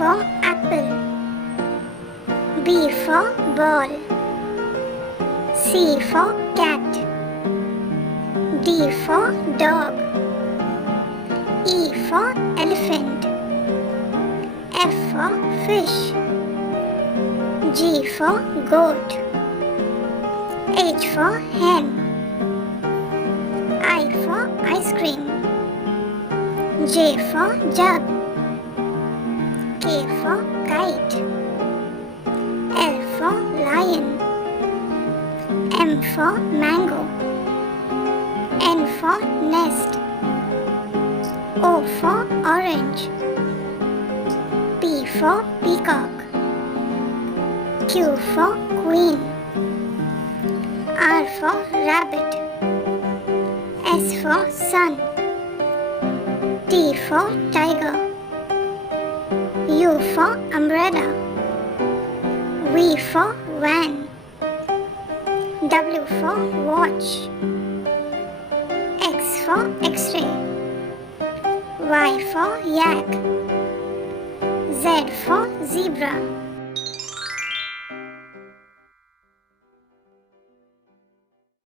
for apple. B for ball. C for cat. D for dog. E for elephant. F for fish. G for goat. H for hen. I for ice cream. J for jug. K for kite. L for lion. M for mango. N for nest. O for orange. P for peacock. Q for queen. R for rabbit. S for sun. T for tiger. U for umbrella. V for van. W for watch. X for X-ray. Y for yak. Z for zebra.